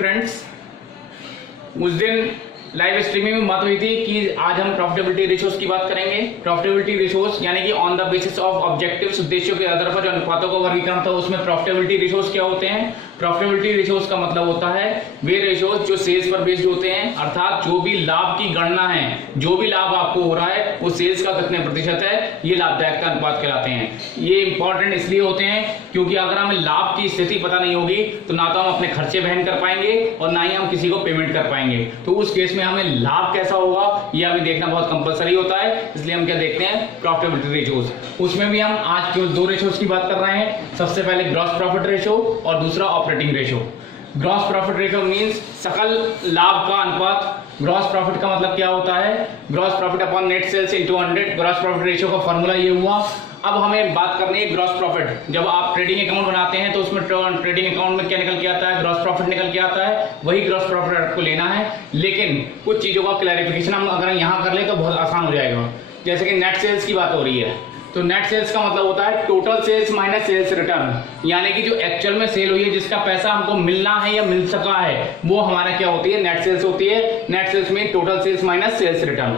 Friends, उस दिन live streaming में बात हुई थी कि आज हम प्रॉफिटेबिलिटी रेशियोज की बात करेंगे। प्रॉफिटेबिलिटी रेशियोज यानी कि on the basis of objectives, उद्देश्यों के आधार पर जो अनुपातों का वर्गीकरण था उसमें प्रॉफिटेबिलिटी रेशियोज क्या होते हैं। प्रॉफिटेबिलिटी रेशियोज का मतलब होता है वे रेशियोज जो सेल्स पर बेस्ड होते हैं, अर्थात जो भी लाभ की गणना है, जो भी लाभ आपको हो रहा है वो सेल्स का कितने प्रतिशत है, ये लाभदायकता अनुपात कहलाते हैं। ये इंपॉर्टेंट इसलिए होते हैं क्योंकि अगर हमें लाभ की स्थिति पता नहीं होगी तो ना तो हम अपने खर्चे वहन कर पाएंगे और ना ही हम किसी को पेमेंट कर पाएंगे। तो उस केस में हमें लाभ कैसा होगा ये हमें देखना बहुत कंपलसरी होता है। इसलिए हम क्या देखते हैं, प्रॉफिटेबिलिटी रेशियोज। उसमें भी हम आज केवल दो रेशियोज की बात कर रहे हैं। सबसे पहले ग्रॉस प्रॉफिट रेशियो और दूसरा operating ratio. Gross profit ratio means सकल लाभ का अनुपात। ग्रॉस प्रॉफिट का मतलब क्या होता है, gross profit upon net sales into 100। Gross profit ratio का फॉर्मूला ये हुआ। अब हमें बात करनी है ग्रॉस प्रॉफिट। जब आप ट्रेडिंग अकाउंट बनाते हैं तो उसमें ट्रेडिंग अकाउंट में क्या निकल के आता है, ग्रॉस प्रॉफिट निकल के आता है। वही ग्रॉस प्रॉफिट आपको लेना है, लेकिन कुछ चीजों का क्लैरिफिकेशन हम अगर यहाँ कर ले तो बहुत आसान हो जाएगा। जैसे कि नेट सेल्स की बात हो रही है तो नेट सेल्स का मतलब होता है total sales minus sales return, यानी कि जो एक्चुअल में सेल हुई है, जिसका पैसा हमको मिलना है या मिल सका है, वो हमारा क्या होती है, नेट सेल्स होती है। नेट सेल्स में total sales minus sales return.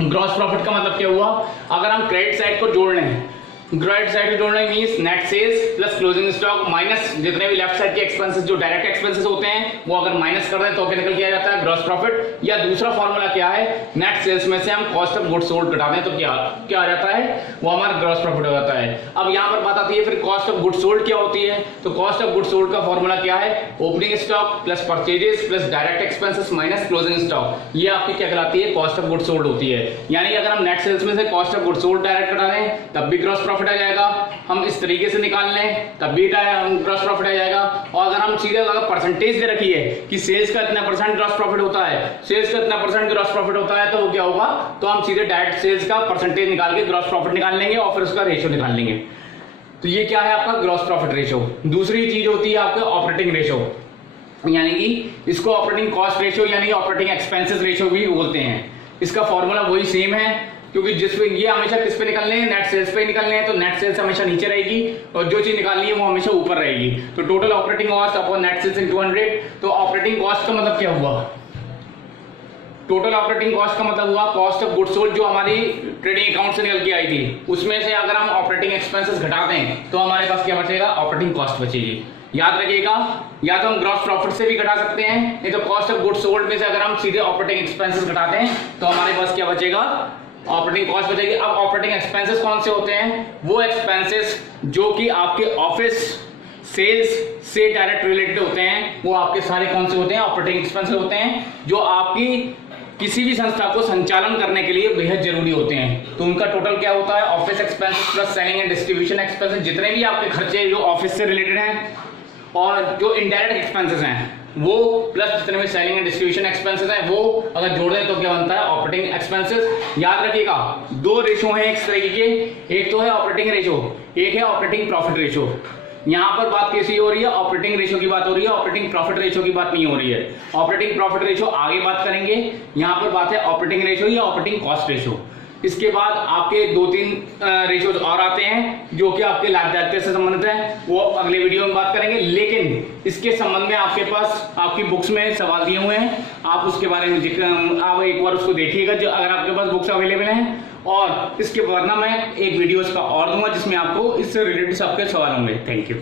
Gross profit का मतलब क्या हुआ, अगर हम क्रेडिट साइड को जोड़ लें, क्रेडिट साइड को जोड़ना means net sales plus closing stock minus जितने भी लेफ्ट साइड के एक्सपेंसेस, जो डायरेक्ट एक्सपेंसेस होते हैं, वो अगर माइनस कर रहे हैं तो क्या निकल के आ जाता है, ग्रॉस प्रॉफिट। या दूसरा फॉर्मूला क्या है, नेट सेल्स में से हम कॉस्ट ऑफ गुड्स सोल्ड घटाते हैं तो क्या क्या आ जाता है, वो हमारा ग्रॉस प्रॉफिट हो जाता है। अब यहाँ पर बात आती है फिर कॉस्ट ऑफ गुड्स सोल्ड क्या होती है। तो कॉस्ट ऑफ गुड्स सोल्ड का फॉर्मूला क्या है, opening stock plus purchases plus direct expenses minus closing stock. ये आपकी क्या कहलाती है, कॉस्ट ऑफ गुड्स सोल्ड होती है। यानी अगर हम नेट सेल्स में से cost of goods sold direct घटा दें तब भी ग्रॉस प्रॉफिट आ जाएगा, हम इस तरीके से निकाल लें तब भी ग्रॉस प्रॉफिट आ जाएगा। और अगर हम सीधे अगर परसेंटेज दे रखी है कि सेल्स का इतना परसेंट ग्रॉस प्रॉफिट होता है, सेल्स का इतना परसेंट ग्रॉस प्रॉफिट होता है, तो वो क्या होगा, तो हम सीधे डायरेक्ट सेल्स का परसेंटेज निकाल के ग्रॉस प्रॉफिट निकाल लेंगे और फिर उसका रेशियो निकाल लेंगे। तो ये क्या है आपका ग्रॉस प्रॉफिट रेशियो। दूसरी चीज होती है आपका ऑपरेटिंग रेशियो, यानी कि इसको ऑपरेटिंग कॉस्ट रेशियो यानी ऑपरेटिंग एक्सपेंसेस रेशियो भी बोलते हैं। इसका फॉर्मूला वही सेम है, क्योंकि जिसपे ये हमेशा किस पे निकलने हैं, नेट सेल्स पे निकलने हैं। तो नेट सेल्स हमेशा नीचे रहेगी और जो चीज निकालनी है वो हमेशा ऊपर रहेगी। तो total operating cost upon net sales into 100। तो ऑपरेटिंग कॉस्ट का मतलब क्या हुआ, टोटल ऑपरेटिंग कॉस्ट का मतलब हुआ कॉस्ट ऑफ गुड्स सोल्ड जो हमारी ट्रेडिंग अकाउंट से निकल के आई थी, उसमें से अगर हम ऑपरेटिंग एक्सपेंसेस घटा दें तो हमारे पास क्या बचेगा, ऑपरेटिंग कॉस्ट बचेगी। याद रखिएगा, या तो हम ग्रॉस प्रॉफिट से भी घटा सकते हैं, नहीं तो कॉस्ट ऑफ गुड्स सोल्ड में से अगर हम सीधे ऑपरेटिंग एक्सपेंसेस घटाते हैं तो हमारे पास क्या बचेगा, ऑपरेटिंग कॉस्ट बचेगी। अब ऑपरेटिंग एक्सपेंसेस कौन से होते हैं, वो एक्सपेंसेस जो कि आपके ऑफिस सेल्स से डायरेक्ट रिलेटेड होते हैं, वो आपके सारे कौन से होते हैं, ऑपरेटिंग एक्सपेंसेस होते हैं, जो आपकी किसी भी संस्था को संचालन करने के लिए बेहद जरूरी होते हैं। तो उनका टोटल क्या होता है, office expenses plus selling and distribution expenses, जितने भी आपके खर्चे जो ऑफिस से रिलेटेड हैं, और जो इनडायरेक्ट एक्सपेंसेस हैं वो प्लस जितने भी सेलिंग एंड डिस्ट्रीब्यूशन एक्सपेंसेस हैं वो अगर जोड़ दें तो क्या बनता है, ऑपरेटिंग एक्सपेंसेस। याद रखिएगा दो रेशो हैं इस तरीके के, एक तो है ऑपरेटिंग रेशो, एक है ऑपरेटिंग प्रॉफिट रेशो। यहाँ पर बात कैसी हो रही है, ऑपरेटिंग रेशो की बात हो रही है, ऑपरेटिंग प्रॉफिट रेशो की बात नहीं हो रही है। ऑपरेटिंग प्रॉफिट रेशो आगे बात करेंगे, यहाँ पर बात है ऑपरेटिंग रेशो या ऑपरेटिंग कॉस्ट रेशो। इसके बाद आपके 2-3 रेशियोज और आते हैं जो कि आपके लाभदायकता से संबंधित है, वो अगले वीडियो में बात करेंगे। लेकिन इसके संबंध में आपके पास आपकी बुक्स में सवाल दिए हुए हैं, आप उसके बारे में आप एक बार उसको देखिएगा जो अगर आपके पास बुक्स अवेलेबल हैं। और इसके वरना मैं एक वीडियो इसका और दूंगा जिसमें आपको इससे रिलेटेड आपके सवाल होंगे। Thank you.